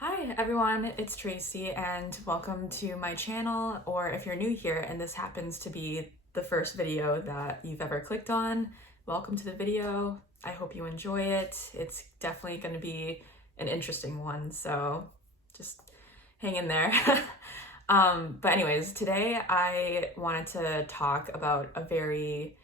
Hi everyone, it's Tracy and welcome to my channel, or if you're new here and this happens to be the first video that you've ever clicked on, welcome to the video. I hope you enjoy it. It's definitely going to be an interesting one, so just hang in there. But anyways, today I wanted to talk about a very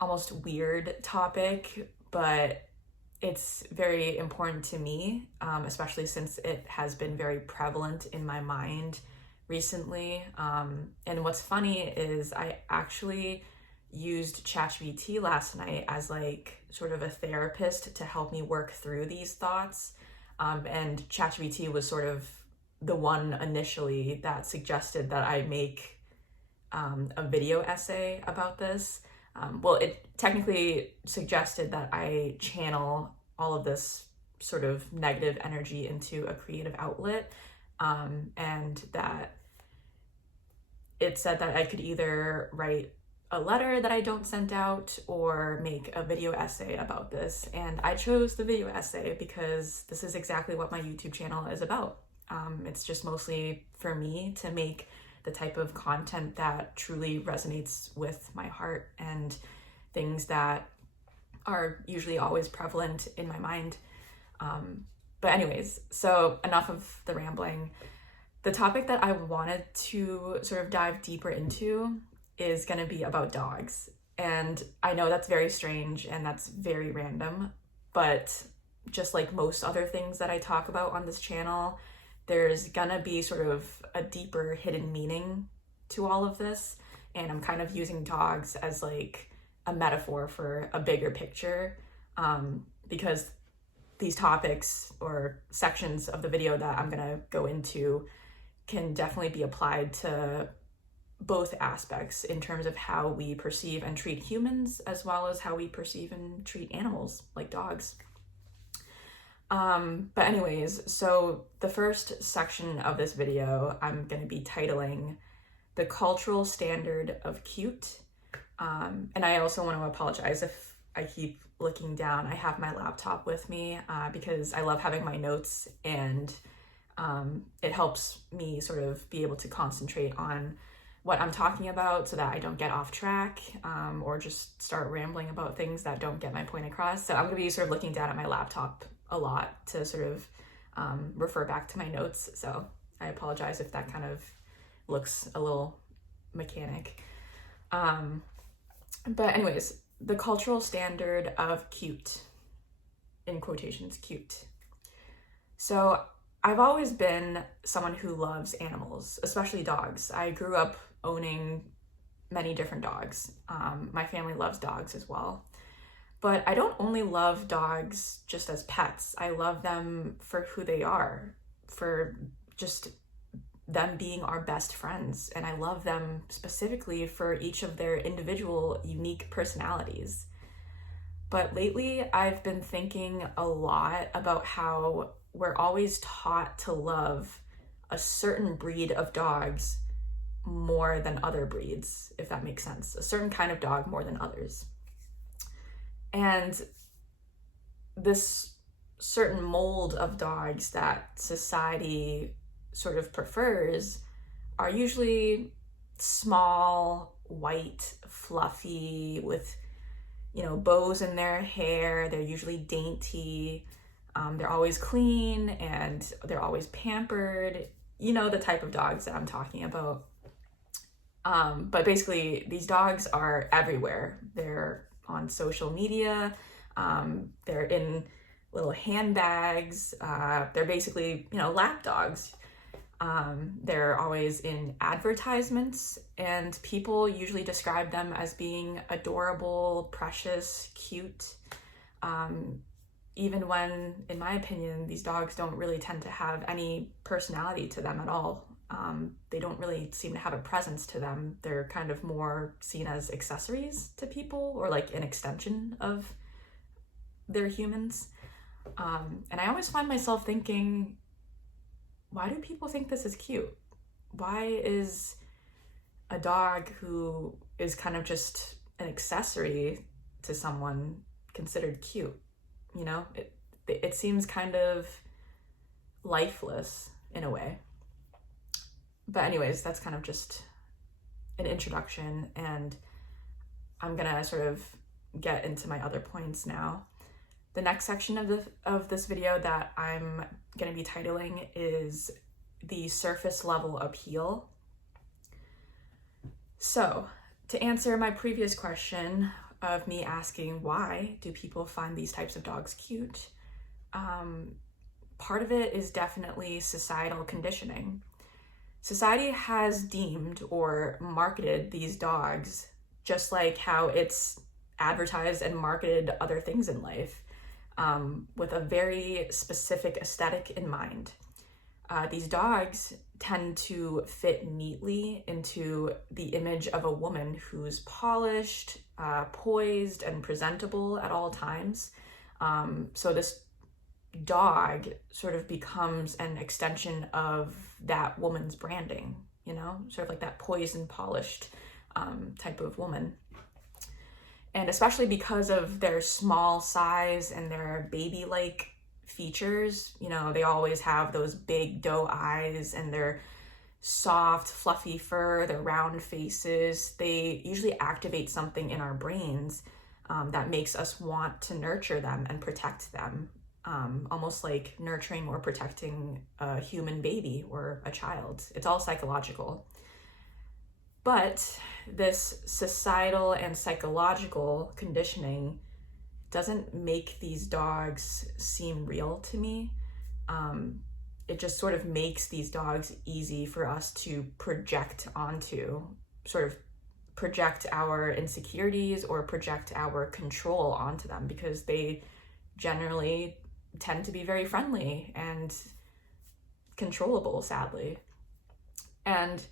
almost weird topic, but it's very important to me, especially since it has been very prevalent in my mind recently. And what's funny is I actually used ChatGPT last night as like sort of a therapist to help me work through these thoughts. And ChatGPT was sort of the one initially that suggested that I make a video essay about this. Well, it technically suggested that I channel all of this sort of negative energy into a creative outlet, and that it said that I could either write a letter that I don't send out or make a video essay about this. And I chose the video essay because this is exactly what my YouTube channel is about. It's just mostly for me to make the type of content that truly resonates with my heart and things that are usually always prevalent in my mind. But anyways, so enough of the rambling. The topic that I wanted to sort of dive deeper into is going to be about dogs. And I know that's very strange and that's very random, but just like most other things that I talk about on this channel, there's gonna be sort of a deeper hidden meaning to all of this. And I'm kind of using dogs as like a metaphor for a bigger picture, because these topics or sections of the video that I'm gonna go into can definitely be applied to both aspects in terms of how we perceive and treat humans, as well as how we perceive and treat animals like dogs. But anyways, so the first section of this video, I'm going to be titling The Cultural Standard of Cute. And I also want to apologize if I keep looking down. I have my laptop with me because I love having my notes, and it helps me sort of be able to concentrate on what I'm talking about so that I don't get off track or just start rambling about things that don't get my point across. So I'm going to be sort of looking down at my laptop a lot to sort of refer back to my notes. So I apologize if that kind of looks a little mechanic. But anyways, the cultural standard of cute, in quotations, cute. So I've always been someone who loves animals, especially dogs. I grew up owning many different dogs. My family loves dogs as well. But I don't only love dogs just as pets. I love them for who they are, for just them being our best friends. And I love them specifically for each of their individual, unique personalities. But lately, I've been thinking a lot about how we're always taught to love a certain breed of dogs more than other breeds, if that makes sense. A certain kind of dog more than others. And this certain mold of dogs that society sort of prefers are usually small, white, fluffy, with, bows in their hair. They're usually dainty. They're always clean and they're always pampered. You know the type of dogs that I'm talking about. But basically, these dogs are everywhere. They're on social media. They're in little handbags. They're basically, lap dogs. They're always in advertisements, and people usually describe them as being adorable, precious, cute. Even when, in my opinion, these dogs don't really tend to have any personality to them at all. They don't really seem to have a presence to them. They're kind of more seen as accessories to people, or like an extension of their humans. And I always find myself thinking, why do people think this is cute? Why is a dog who is kind of just an accessory to someone considered cute? It seems kind of lifeless in a way. But anyways, that's kind of just an introduction, and I'm gonna sort of get into my other points now. The next section of this video that I'm gonna be titling is the surface level appeal. So, to answer my previous question of me asking why do people find these types of dogs cute, part of it is definitely societal conditioning. Society has deemed or marketed these dogs just like how it's advertised and marketed other things in life, with a very specific aesthetic in mind. These dogs tend to fit neatly into the image of a woman who's polished, poised, and presentable at all times. So this dog sort of becomes an extension of that woman's branding, sort of like that poised and polished type of woman. And especially because of their small size and their baby-like features, they always have those big doe eyes and their soft, fluffy fur, their round faces. They usually activate something in our brains that makes us want to nurture them and protect them, almost like nurturing or protecting a human baby or a child. It's all psychological. But this societal and psychological conditioning doesn't make these dogs seem real to me. It just sort of makes these dogs easy for us to project onto, sort of project our insecurities or project our control onto them, because they generally tend to be very friendly and controllable, sadly. And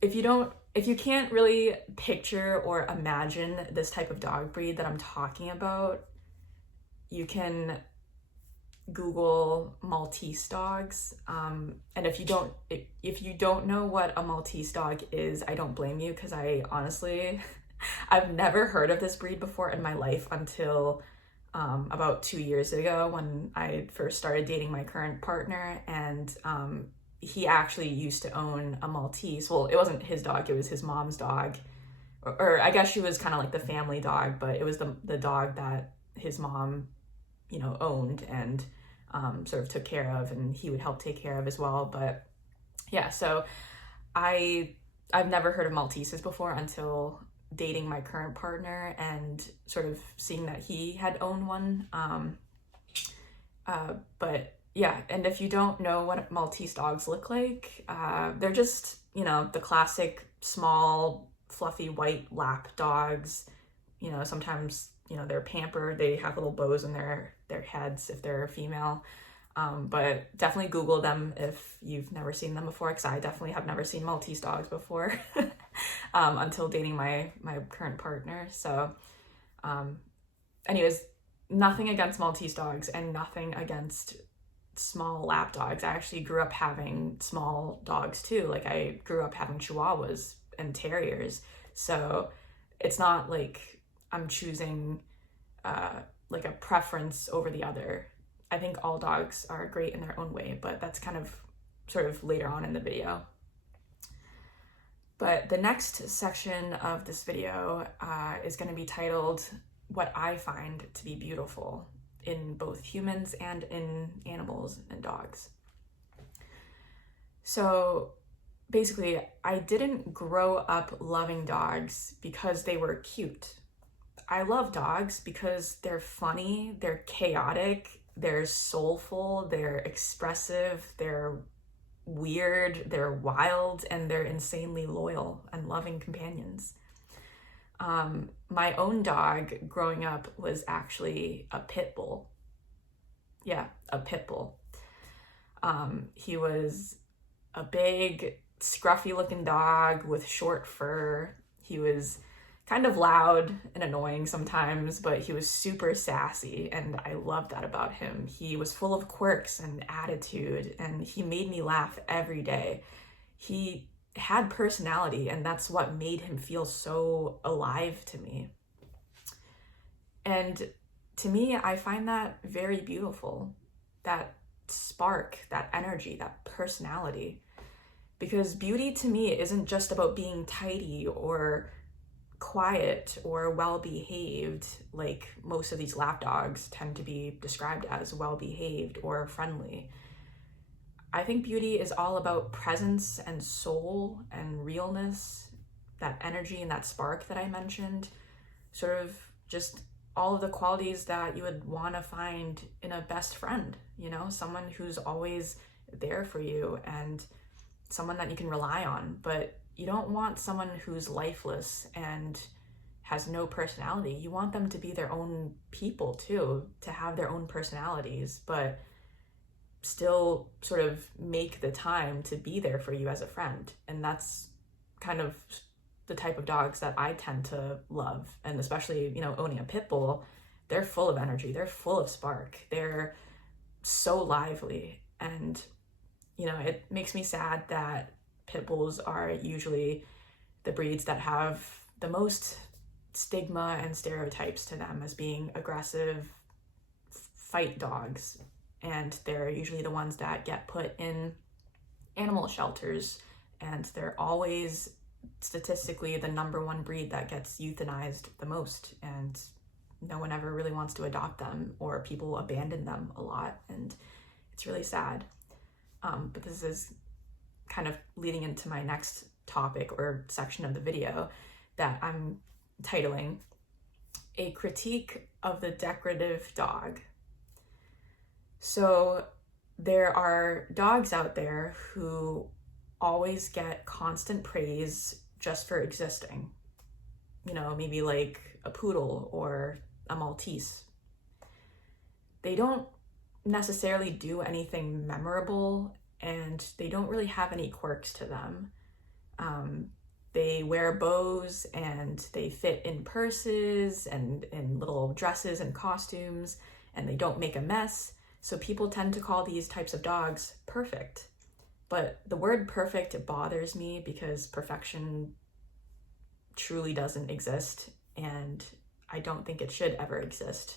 if you can't really picture or imagine this type of dog breed that I'm talking about, you can Google Maltese dogs. And if you don't know what a Maltese dog is, I don't blame you, because I've never heard of this breed before in my life until about 2 years ago, when I first started dating my current partner, and he actually used to own a Maltese. Well, it wasn't his dog, it was his mom's dog. Or I guess she was kind of like the family dog, but it was the dog that his mom, owned and sort of took care of, and he would help take care of as well. But yeah, so I've never heard of Malteses before until dating my current partner and sort of seeing that he had owned one. But yeah, and if you don't know what Maltese dogs look like, they're just, the classic small, fluffy white lap dogs. Sometimes, they're pampered. They have little bows in their heads if they're a female. But definitely Google them if you've never seen them before, because I definitely have never seen Maltese dogs before until dating my current partner. So anyways, nothing against Maltese dogs and nothing against small lap dogs. I actually grew up having small dogs too. Like, I grew up having Chihuahuas and Terriers. So it's not like I'm choosing like a preference over the other. I think all dogs are great in their own way, but that's kind of sort of later on in the video. But the next section of this video is going to be titled "What I Find to be Beautiful in Both Humans and in Animals and Dogs." So basically, I didn't grow up loving dogs because they were cute. I love dogs because they're funny, they're chaotic, they're soulful, they're expressive, they're weird, they're wild, and they're insanely loyal and loving companions. My own dog growing up was actually a pit bull. Yeah, a pit bull. He was a big, scruffy looking dog with short fur. He was kind of loud and annoying sometimes, but he was super sassy, and I loved that about him. He was full of quirks and attitude, and he made me laugh every day. He had personality, and that's what made him feel so alive to me. And to me, I find that very beautiful, that spark, that energy, that personality. Because beauty to me isn't just about being tidy or quiet or well-behaved, like most of these lap dogs tend to be described as well-behaved or friendly. I think beauty is all about presence and soul and realness, that energy and that spark that I mentioned, sort of just all of the qualities that you would want to find in a best friend, you know, someone who's always there for you and someone that you can rely on. But you don't want someone who's lifeless and has no personality. You want them to be their own people too, to have their own personalities, but still sort of make the time to be there for you as a friend. And that's kind of the type of dogs that I tend to love. And especially, you know, owning a pit bull, they're full of energy, they're full of spark, they're so lively. And, you know, it makes me sad that pit bulls are usually the breeds that have the most stigma and stereotypes to them as being aggressive fight dogs. And they're usually the ones that get put in animal shelters, and they're always statistically the number one breed that gets euthanized the most, and no one ever really wants to adopt them, or people abandon them a lot, and it's really sad. But this is kind of leading into my next topic or section of the video that I'm titling A Critique of the Decorative Dog. So there are dogs out there who always get constant praise just for existing. You know, maybe like a poodle or a Maltese. They don't necessarily do anything memorable, and they don't really have any quirks to them. They wear bows and they fit in purses and in little dresses and costumes, and they don't make a mess. So people tend to call these types of dogs perfect. But the word perfect bothers me because perfection truly doesn't exist, and I don't think it should ever exist.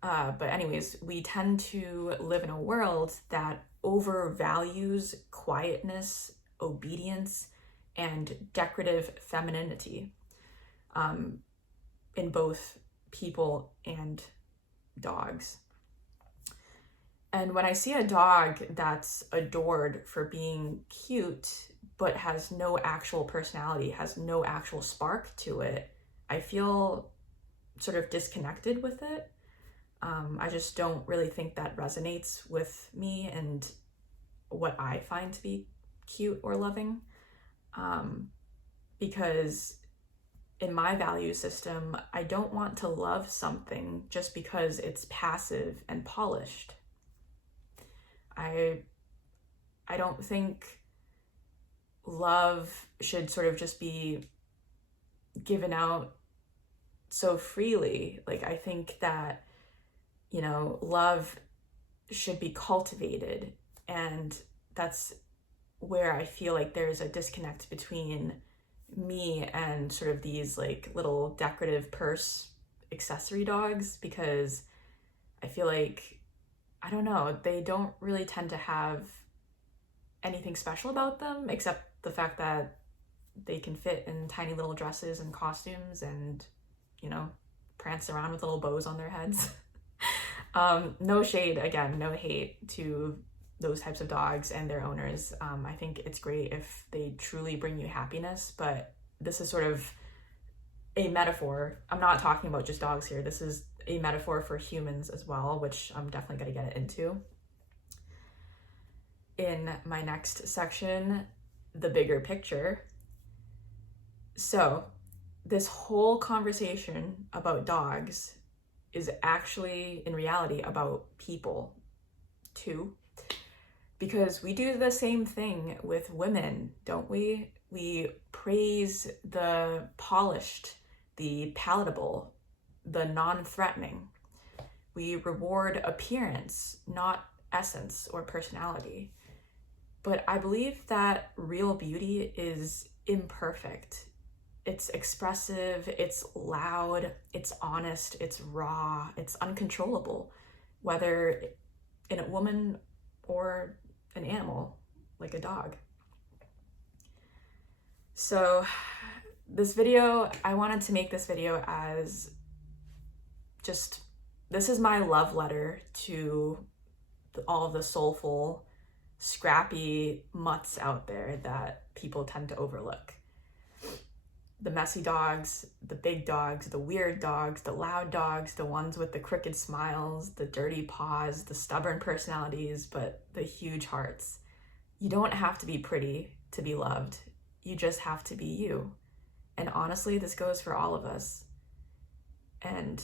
But anyways, we tend to live in a world that overvalues quietness, obedience, and decorative femininity in both people and dogs. And when I see a dog that's adored for being cute, but has no actual personality, has no actual spark to it, I feel sort of disconnected with it. I just don't really think that resonates with me and what I find to be cute or loving. Because in my value system, I don't want to love something just because it's passive and polished. I don't think love should sort of just be given out so freely. Like, I think that, you know, love should be cultivated, and that's where I feel like there's a disconnect between me and sort of these like little decorative purse accessory dogs, because I feel like, I don't know, they don't really tend to have anything special about them except the fact that they can fit in tiny little dresses and costumes and, you know, prance around with little bows on their heads. No shade, again, no hate to those types of dogs and their owners. I think it's great if they truly bring you happiness, but this is sort of a metaphor. I'm not talking about just dogs here. This is a metaphor for humans as well, which I'm definitely going to get into in my next section, the bigger picture. So this whole conversation about dogs is actually in reality about people too, because we do the same thing with women, don't we? We praise the polished, the palatable, the non-threatening. We reward appearance, not essence or personality. But I believe that real beauty is imperfect. It's expressive, it's loud, it's honest, it's raw, it's uncontrollable. Whether in a woman or an animal, like a dog. So this video, I wanted to make this video as just, this is my love letter to all the soulful, scrappy mutts out there that people tend to overlook. The messy dogs, the big dogs, the weird dogs, the loud dogs, the ones with the crooked smiles, the dirty paws, the stubborn personalities, but the huge hearts. You don't have to be pretty to be loved. You just have to be you. And honestly, this goes for all of us. And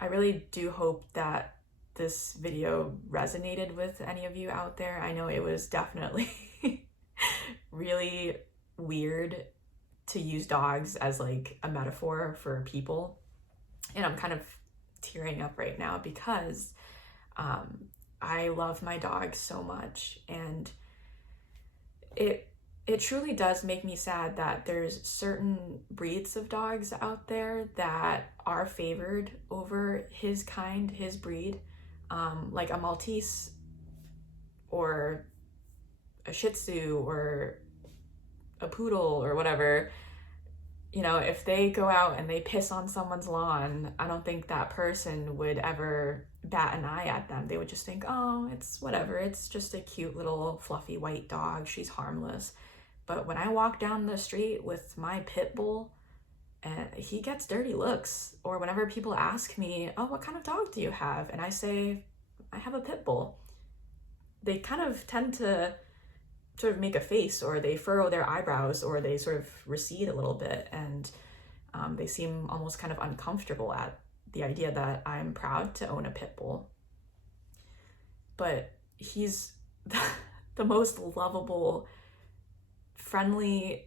I really do hope that this video resonated with any of you out there. I know it was definitely really weird to use dogs as like a metaphor for people. And I'm kind of tearing up right now because I love my dog so much, and it truly does make me sad that there's certain breeds of dogs out there that are favored over his kind, his breed, like a Maltese or a Shih Tzu or a poodle or whatever. You know, if they go out and they piss on someone's lawn, I don't think that person would ever bat an eye at them. They would just think, oh, it's whatever. It's just a cute little fluffy white dog. She's harmless. But when I walk down the street with my pit bull, and he gets dirty looks, or whenever people ask me, oh, what kind of dog do you have? And I say, I have a pit bull. They kind of tend to sort of make a face, or they furrow their eyebrows, or they sort of recede a little bit, and they seem almost kind of uncomfortable at the idea that I'm proud to own a pit bull. But he's the most lovable, friendly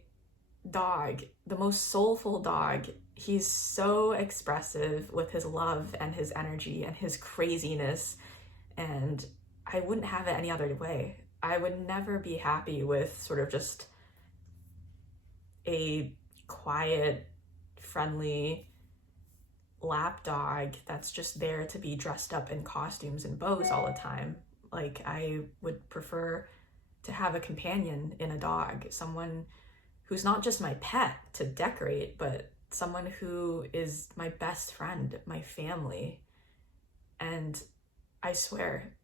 dog, the most soulful dog. He's so expressive with his love and his energy and his craziness, and I wouldn't have it any other way. I would never be happy with sort of just a quiet, friendly lap dog that's just there to be dressed up in costumes and bows all the time. Like, I would prefer to have a companion in a dog, someone who's not just my pet to decorate, but someone who is my best friend, my family. And I swear,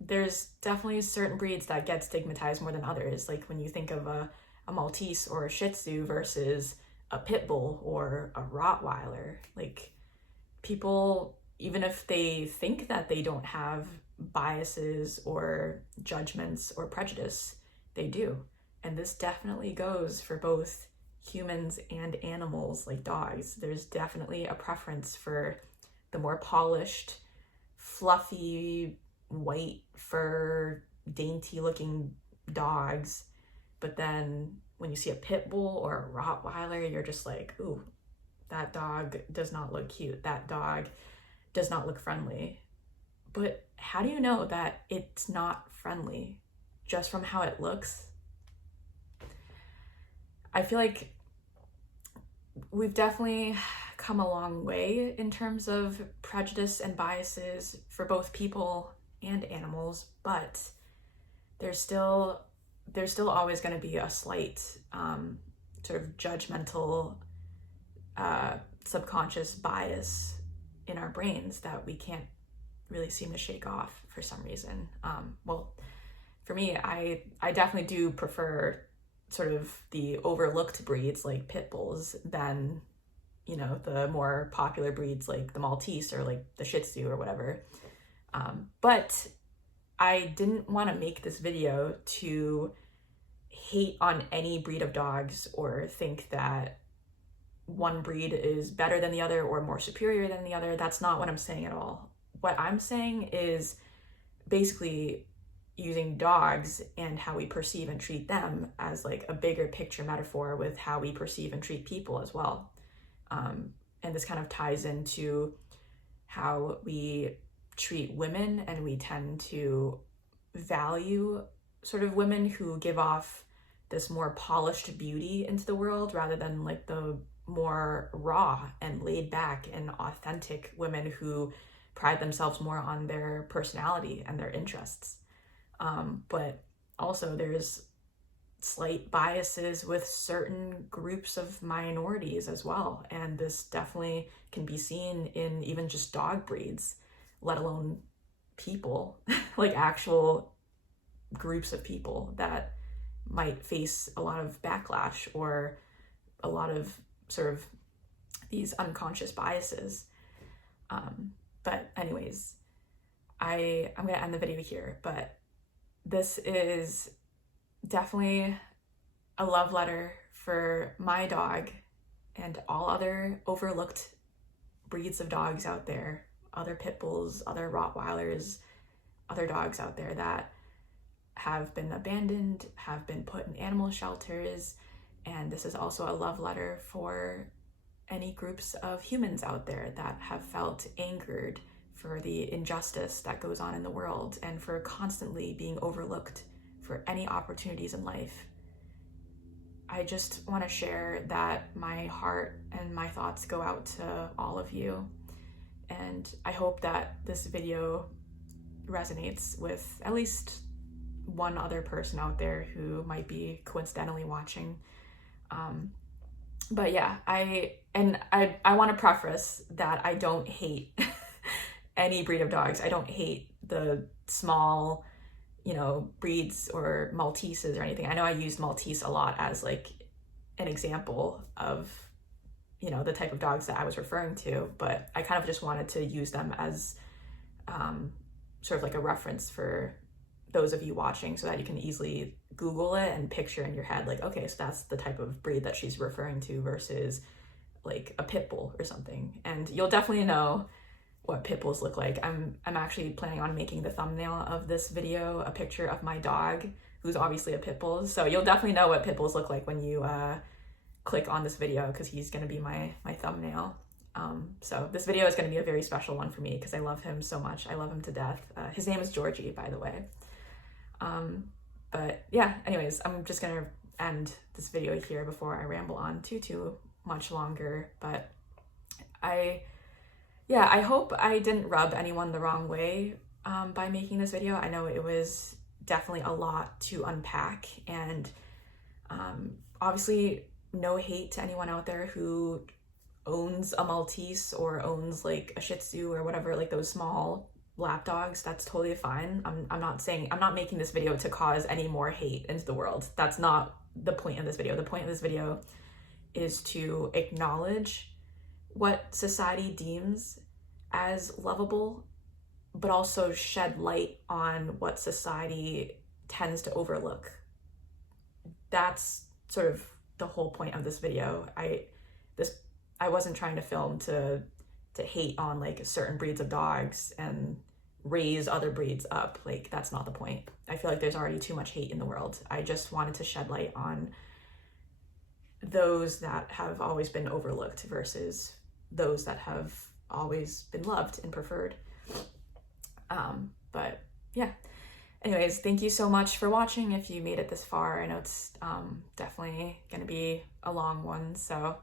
there's definitely certain breeds that get stigmatized more than others. Like when you think of a Maltese or a Shih Tzu versus a pit bull or a Rottweiler, like people, even if they think that they don't have biases or judgments or prejudice, they do. And this definitely goes for both humans and animals like dogs. There's definitely a preference for the more polished, fluffy, white fur, dainty looking dogs. But then when you see a pit bull or a Rottweiler, you're just like, ooh, that dog does not look cute. That dog does not look friendly. But how do you know that it's not friendly just from how it looks? I feel like we've definitely come a long way in terms of prejudice and biases for both people and animals, but there's still always going to be a slight sort of judgmental subconscious bias in our brains that we can't really seem to shake off for some reason. Well, for me, I definitely do prefer sort of the overlooked breeds like pit bulls than, you know, the more popular breeds like the Maltese or like the Shih Tzu or whatever. But I didn't want to make this video to hate on any breed of dogs or think that one breed is better than the other or more superior than the other. That's not what I'm saying at all. What I'm saying is basically using dogs and how we perceive and treat them as like a bigger picture metaphor with how we perceive and treat people as well. And this kind of ties into how we treat women, and we tend to value sort of women who give off this more polished beauty into the world rather than like the more raw and laid back and authentic women who pride themselves more on their personality and their interests. But also there's slight biases with certain groups of minorities as well. And this definitely can be seen in even just dog breeds, let alone people, like actual groups of people that might face a lot of backlash or a lot of sort of these unconscious biases. But anyways, I'm gonna end the video here, but this is definitely a love letter for my dog and all other overlooked breeds of dogs out there, other pit bulls, other Rottweilers, other dogs out there that have been abandoned, have been put in animal shelters. And this is also a love letter for any groups of humans out there that have felt angered for the injustice that goes on in the world and for constantly being overlooked for any opportunities in life. I just want to share that my heart and my thoughts go out to all of you. And I hope that this video resonates with at least one other person out there who might be coincidentally watching. But yeah, I want to preface that I don't hate any breed of dogs. I don't hate the small, breeds or Malteses or anything. I know I used Maltese a lot as like an example of, the type of dogs that I was referring to, but I kind of just wanted to use them as sort of like a reference for those of you watching so that you can easily Google it and picture in your head, like, okay, so that's the type of breed that she's referring to versus like a pit bull or something. And you'll definitely know what pit bulls look like. I'm actually planning on making the thumbnail of this video a picture of my dog, who's obviously a pit bull. So you'll definitely know what pit bulls look like when you click on this video, because he's going to be my thumbnail. So this video is going to be a very special one for me because I love him so much. I love him to death. His name is Georgie, by the way. But yeah, anyways, I'm just going to end this video here before I ramble on too much longer. But I hope I didn't rub anyone the wrong way by making this video. I know it was definitely a lot to unpack, and obviously no hate to anyone out there who owns a Maltese or owns like a Shih Tzu or whatever, like those small lap dogs. That's totally fine. I'm not making this video to cause any more hate into the world. That's not the point of this video. The point of this video is to acknowledge what society deems as lovable, but also shed light on what society tends to overlook. That's sort of the whole point of this video. I wasn't trying to film to hate on like certain breeds of dogs and raise other breeds up. Like, that's not the point. I feel like there's already too much hate in the world. I just wanted to shed light on those that have always been overlooked versus those that have always been loved and preferred. But yeah, anyways, thank you so much for watching. If you made it this far, I know it's definitely gonna be a long one. So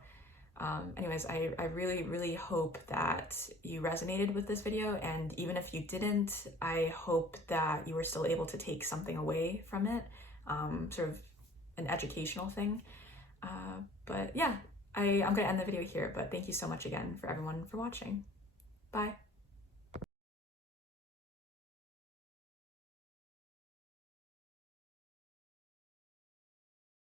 anyways, I really hope that you resonated with this video, and even if you didn't, I hope that you were still able to take something away from it, sort of an educational thing. But yeah, I'm gonna end the video here, but thank you so much again for everyone for watching. Bye.